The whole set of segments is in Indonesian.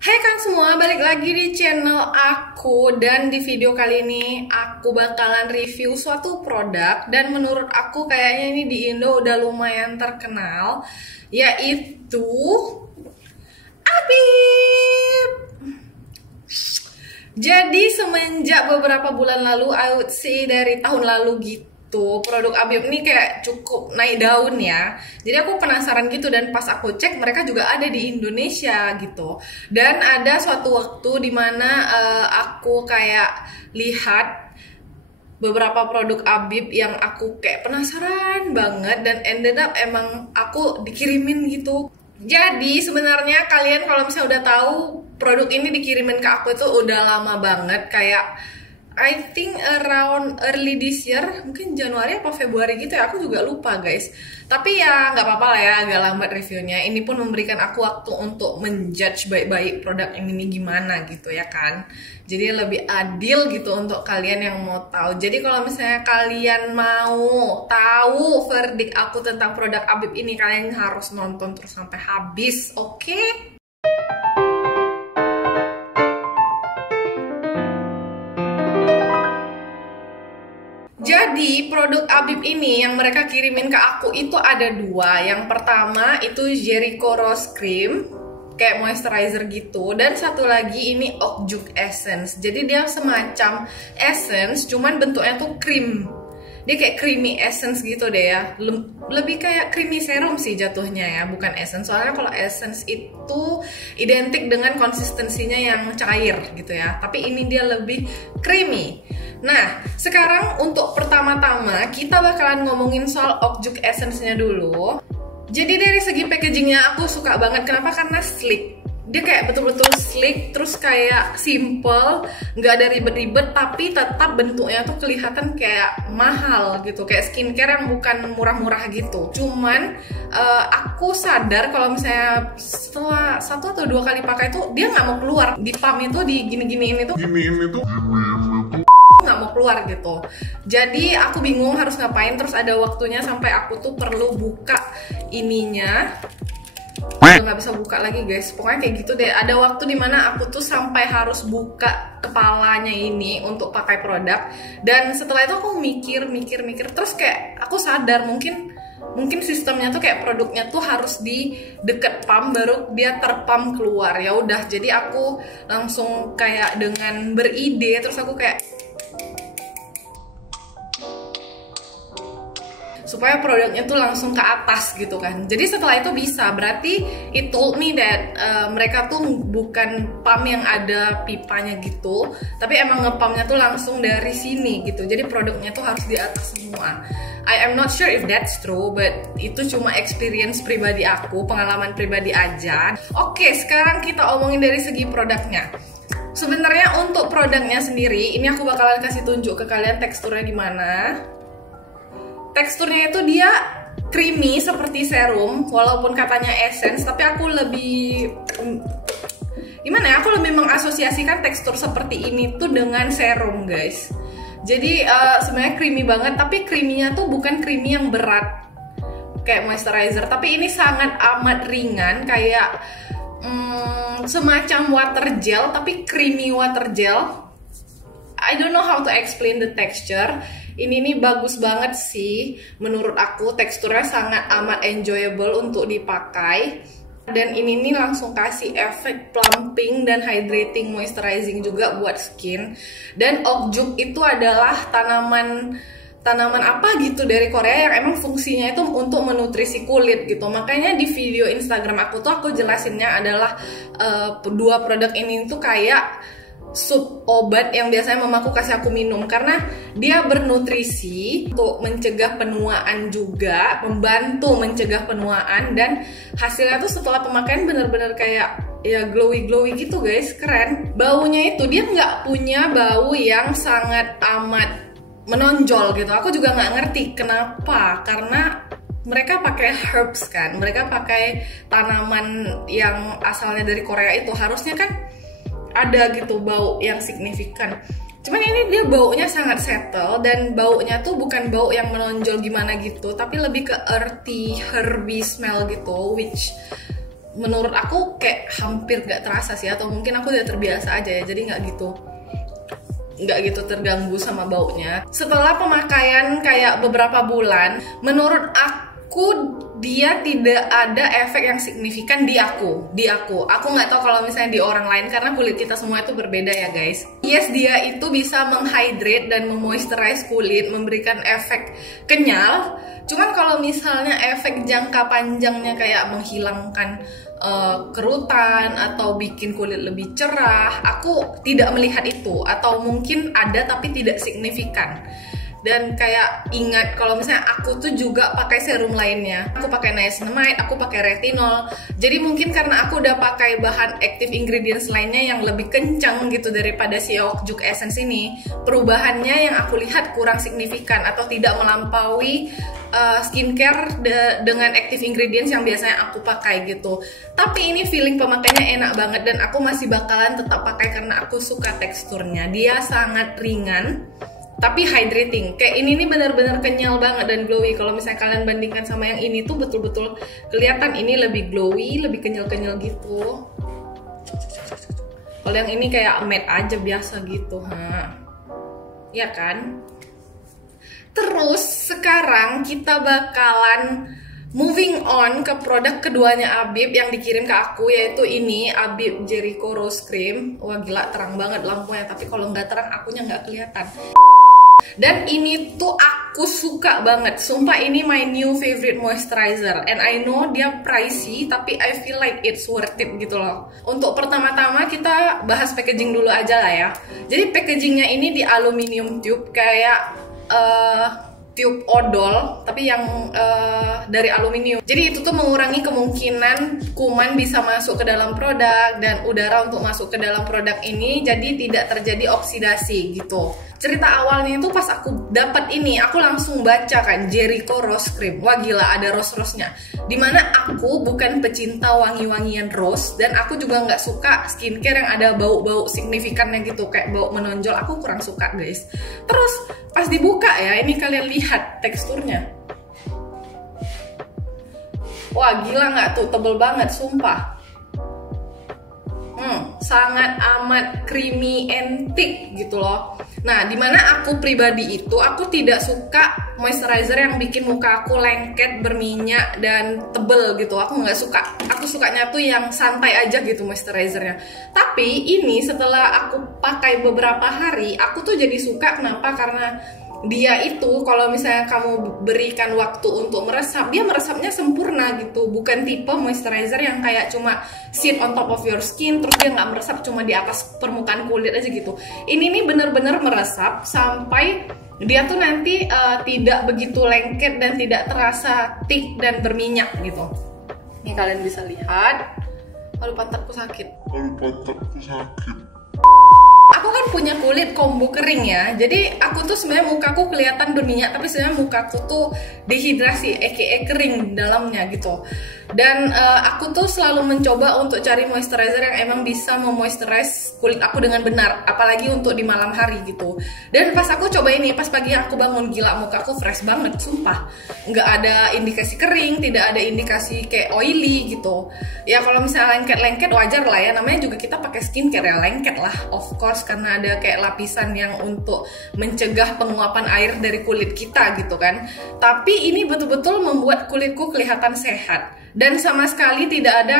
Hai kan semua, balik lagi di channel aku. Dan di video kali ini aku bakalan review suatu produk dan menurut aku kayaknya ini di Indo udah lumayan terkenal, yaitu Abib. Jadi semenjak beberapa bulan lalu, I would say dari tahun lalu gitu, produk Abib ini kayak cukup naik daun ya. Jadi aku penasaran gitu, dan pas aku cek mereka juga ada di Indonesia gitu. Dan ada suatu waktu dimana aku kayak lihat beberapa produk Abib yang aku kayak penasaran banget, dan ended up emang aku dikirimin gitu. Jadi sebenarnya kalian kalau misalnya udah tahu produk ini dikirimin ke aku itu udah lama banget, kayak I think around early this year, mungkin Januari apa Februari gitu ya, aku juga lupa guys. Tapi ya nggak apa-apa lah ya, agak lambat reviewnya. Ini pun memberikan aku waktu untuk menjudge baik-baik produk ini gimana gitu ya kan. Jadi lebih adil gitu untuk kalian yang mau tahu. Jadi kalau misalnya kalian mau tahu verdict aku tentang produk Abib ini, kalian harus nonton terus sampai habis, oke? Jadi produk Abib ini yang mereka kirimin ke aku itu ada dua. Yang pertama itu Jericho Rose Cream, kayak moisturizer gitu. Dan satu lagi ini Okjuk Essence. Jadi dia semacam essence, cuman bentuknya tuh cream. Dia kayak creamy essence gitu deh ya. Lebih kayak creamy serum sih jatuhnya ya, bukan essence. Soalnya kalau essence itu identik dengan konsistensinya yang cair gitu ya. Tapi ini dia lebih creamy. Nah, sekarang untuk pertama-tama kita bakalan ngomongin soal Okjuk Essence-nya dulu. Jadi dari segi packagingnya aku suka banget. Kenapa? Karena sleek. Dia kayak betul-betul sleek, terus kayak simple, nggak ada ribet-ribet, tapi tetap bentuknya tuh kelihatan kayak mahal gitu, kayak skincare yang bukan murah-murah gitu. Cuman aku sadar kalau misalnya setelah 1 atau 2 kali pakai tuh dia nggak mau keluar. Di pump itu di gini-giniin itu nggak mau keluar gitu. Jadi aku bingung harus ngapain, terus ada waktunya sampai aku tuh perlu buka ininya. Udah nggak bisa buka lagi guys, pokoknya kayak gitu deh. Ada waktu dimana aku tuh sampai harus buka kepalanya ini untuk pakai produk. Dan setelah itu aku mikir, terus kayak aku sadar mungkin sistemnya tuh kayak produknya tuh harus di deket pump baru dia terpump keluar. Ya udah, jadi aku langsung kayak dengan beride, terus aku kayak supaya produknya tuh langsung ke atas gitu kan. Jadi setelah itu bisa, berarti it told me that mereka tuh bukan pump yang ada pipanya gitu, tapi emang ngepumpnya tuh langsung dari sini gitu. Jadi produknya tuh harus di atas semua. I am not sure if that's true, but itu cuma experience pribadi aku, pengalaman pribadi aja. Oke, sekarang kita omongin dari segi produknya. Sebenarnya untuk produknya sendiri, ini aku bakalan kasih tunjuk ke kalian teksturnya gimana. Teksturnya itu dia creamy seperti serum, walaupun katanya essence, tapi aku lebih gimana ya, aku lebih mengasosiasikan tekstur seperti ini tuh dengan serum guys. Jadi sebenarnya creamy banget, tapi creaminya tuh bukan creamy yang berat kayak moisturizer, tapi ini sangat amat ringan, kayak semacam water gel, tapi creamy water gel. I don't know how to explain the texture. Ini nih bagus banget sih menurut aku, teksturnya sangat amat enjoyable untuk dipakai. Dan ini nih langsung kasih efek plumping dan hydrating moisturizing juga buat skin. Dan Okjuk itu adalah tanaman apa gitu dari Korea yang emang fungsinya itu untuk menutrisi kulit gitu. Makanya di video Instagram aku tuh aku jelasinnya adalah dua produk ini tuh kayak sup obat yang biasanya mamaku kasih aku minum, karena dia bernutrisi untuk mencegah penuaan juga, membantu mencegah penuaan, dan hasilnya tuh setelah pemakaian bener-bener kayak ya glowy gitu guys, keren. Baunya itu dia nggak punya bau yang sangat amat menonjol gitu. Aku juga nggak ngerti kenapa, karena mereka pakai herbs kan, mereka pakai tanaman yang asalnya dari Korea itu, harusnya kan ada gitu bau yang signifikan. Cuman ini dia baunya sangat settle, dan baunya tuh bukan bau yang menonjol gimana gitu, tapi lebih ke earthy, herby smell gitu, which menurut aku kayak hampir gak terasa sih, atau mungkin aku udah terbiasa aja ya, jadi nggak gitu terganggu sama baunya. Setelah pemakaian kayak beberapa bulan, menurut aku dia tidak ada efek yang signifikan di aku. Aku nggak tahu kalau misalnya di orang lain, karena kulit kita semua itu berbeda ya guys. Yes, dia itu bisa menghydrate dan memoisturize kulit, memberikan efek kenyal. Cuman kalau misalnya efek jangka panjangnya kayak menghilangkan kerutan atau bikin kulit lebih cerah, aku tidak melihat itu, atau mungkin ada tapi tidak signifikan. Dan kayak ingat kalau misalnya aku tuh juga pakai serum lainnya, aku pakai niacinamide, aku pakai retinol. Jadi mungkin karena aku udah pakai bahan active ingredients lainnya yang lebih kencang gitu daripada si Juk Essence ini, perubahannya yang aku lihat kurang signifikan atau tidak melampaui skincare dengan active ingredients yang biasanya aku pakai gitu. Tapi ini feeling pemakainya enak banget dan aku masih bakalan tetap pakai karena aku suka teksturnya. Dia sangat ringan tapi hydrating. Kayak ini nih benar-benar kenyal banget dan glowy. Kalau misalnya kalian bandingkan sama yang ini tuh betul-betul kelihatan ini lebih glowy, lebih kenyal-kenyal gitu. Kalau yang ini kayak matte aja biasa gitu, ya kan? Terus sekarang kita bakalan moving on ke produk keduanya Abib yang dikirim ke aku, yaitu ini Abib Jericho Rose Cream. Wah gila, terang banget lampunya, tapi kalau nggak terang akunya nggak kelihatan. Dan ini tuh aku suka banget, sumpah ini my new favorite moisturizer. And I know dia pricey, tapi I feel like it's worth it gitu loh. Untuk pertama-tama kita bahas packaging dulu aja lah ya. Jadi packagingnya ini di aluminium tube, kayak tube odol, tapi yang dari aluminium. Jadi itu tuh mengurangi kemungkinan kuman bisa masuk ke dalam produk dan udara untuk masuk ke dalam produk ini, jadi tidak terjadi oksidasi gitu. Cerita awalnya itu pas aku dapat ini, aku langsung baca kan Jericho Rose Cream. Wah gila, ada rose-rose-nya. Dimana aku bukan pecinta wangi-wangian rose, dan aku juga nggak suka skincare yang ada bau-bau signifikannya gitu, kayak bau menonjol. Aku kurang suka guys. Terus pas dibuka ya, ini kalian lihat teksturnya. Wah gila nggak tuh, tebel banget sumpah. Sangat amat creamy and thick gitu loh. Nah, dimana aku pribadi itu, aku tidak suka moisturizer yang bikin muka aku lengket, berminyak, dan tebel gitu. Aku nggak suka. Aku sukanya tuh yang santai aja gitu moisturizernya. Tapi ini setelah aku pakai beberapa hari, aku tuh jadi suka. Kenapa? Karena dia itu kalau misalnya kamu berikan waktu untuk meresap, dia meresapnya sempurna gitu. Bukan tipe moisturizer yang kayak cuma sit on top of your skin, terus dia nggak meresap cuma di atas permukaan kulit aja gitu. Ini nih bener-bener meresap sampai dia tuh nanti tidak begitu lengket dan tidak terasa thick dan berminyak gitu. Ini kalian bisa lihat. Aduh pantatku sakit. Aku kan punya kulit kombu kering ya, jadi aku tuh sebenarnya mukaku kelihatan berminyak, tapi sebenarnya mukaku tuh dehidrasi, aka kering dalamnya gitu. Dan aku tuh selalu mencoba untuk cari moisturizer yang emang bisa memoisturize kulit aku dengan benar, apalagi untuk di malam hari gitu. Dan pas aku coba ini, pas pagi aku bangun, gila mukaku fresh banget, sumpah. Nggak ada indikasi kering, tidak ada indikasi kayak oily gitu. Ya kalau misalnya lengket-lengket wajar lah ya, namanya juga kita pakai skincare ya, lengket lah of course, karena ada kayak lapisan yang untuk mencegah penguapan air dari kulit kita gitu kan. Tapi ini betul-betul membuat kulitku kelihatan sehat dan sama sekali tidak ada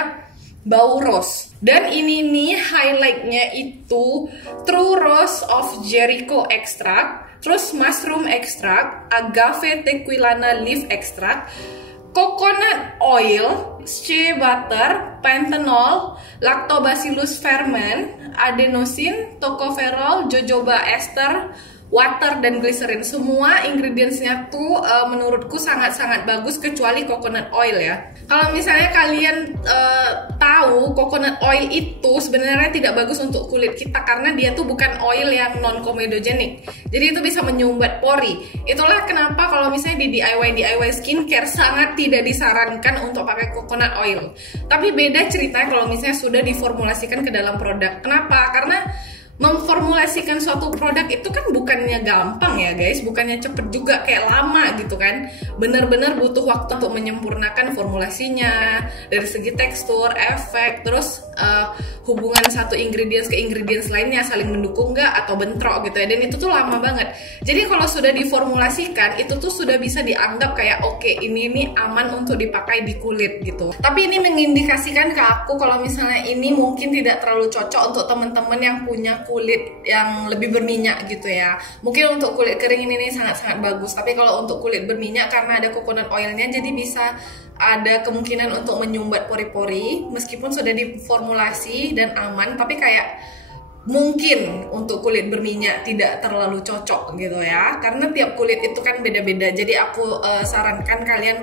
bau rose. Dan ini nih highlightnya itu True Rose of Jericho Extract, terus Mushroom Extract, Agave Tequilana Leaf Extract, Coconut Oil, Shea Butter, Panthenol, Lactobacillus Ferment, Adenosine, Tocopherol, Jojoba Ester, water, dan glycerin. Semua ingredientsnya tuh menurutku sangat-sangat bagus kecuali coconut oil ya. Kalau misalnya kalian tahu coconut oil itu sebenarnya tidak bagus untuk kulit kita karena dia tuh bukan oil yang non comedogenic. Jadi itu bisa menyumbat pori. Itulah kenapa kalau misalnya di DIY skincare sangat tidak disarankan untuk pakai coconut oil. Tapi beda ceritanya kalau misalnya sudah diformulasikan ke dalam produk. Kenapa? Karena memformulasikan suatu produk itu kan bukannya gampang ya guys, bukannya cepet juga, kayak lama gitu kan. Bener-bener butuh waktu untuk menyempurnakan formulasinya dari segi tekstur, efek, terus hubungan satu ingredients ke ingredients lainnya saling mendukung nggak atau bentrok gitu ya. Dan itu tuh lama banget. Jadi kalau sudah diformulasikan itu tuh sudah bisa dianggap kayak oke, ini aman untuk dipakai di kulit gitu. Tapi ini mengindikasikan ke aku kalau misalnya ini mungkin tidak terlalu cocok untuk teman-teman yang punya kulit yang lebih berminyak gitu ya. Mungkin untuk kulit kering ini sangat-sangat bagus, tapi kalau untuk kulit berminyak karena ada coconut oilnya, jadi bisa ada kemungkinan untuk menyumbat pori-pori meskipun sudah diformulasi dan aman, tapi kayak mungkin untuk kulit berminyak tidak terlalu cocok gitu ya, karena tiap kulit itu kan beda-beda. Jadi aku sarankan kalian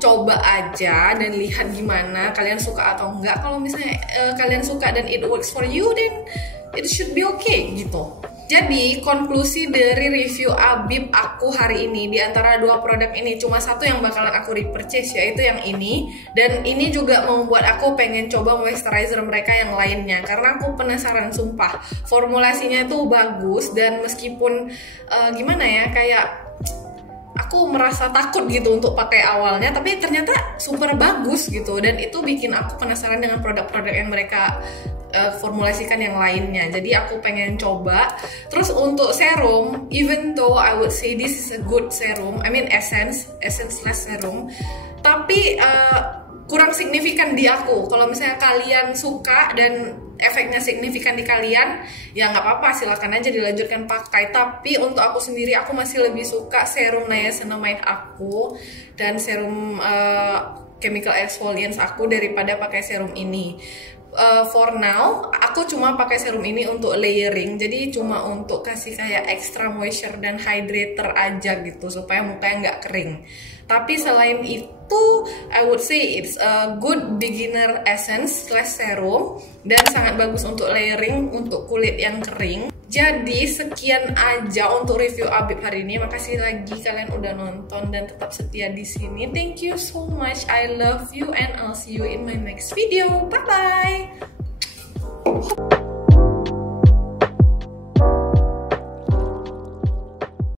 coba aja dan lihat gimana kalian suka atau enggak. Kalau misalnya kalian suka dan it works for you, then it should be okay gitu. Jadi konklusi dari review Abib aku hari ini, di antara dua produk ini cuma satu yang bakalan aku repurchase, yaitu yang ini. Dan ini juga membuat aku pengen coba moisturizer mereka yang lainnya, karena aku penasaran sumpah. Formulasinya itu bagus, dan meskipun gimana ya, kayak aku merasa takut gitu untuk pakai awalnya, tapi ternyata super bagus gitu. Dan itu bikin aku penasaran dengan produk-produk yang mereka formulasikan yang lainnya. Jadi aku pengen coba. Terus untuk serum, even though I would say this is a good serum, I mean essence slash serum, tapi kurang signifikan di aku. Kalau misalnya kalian suka dan efeknya signifikan di kalian, ya nggak apa-apa, silakan aja dilanjutkan pakai. Tapi untuk aku sendiri, aku masih lebih suka serum niacinamide aku dan serum chemical exfoliants aku daripada pakai serum ini. For now, aku cuma pakai serum ini untuk layering, jadi cuma untuk kasih kayak extra moisture dan hydrator aja gitu, supaya mukanya nggak kering. Tapi selain itu, I would say it's a good beginner essence slash serum, dan sangat bagus untuk layering untuk kulit yang kering. Jadi sekian aja untuk review Abib hari ini. Makasih lagi kalian udah nonton dan tetap setia di sini. Thank you so much. I love you and I'll see you in my next video. Bye bye.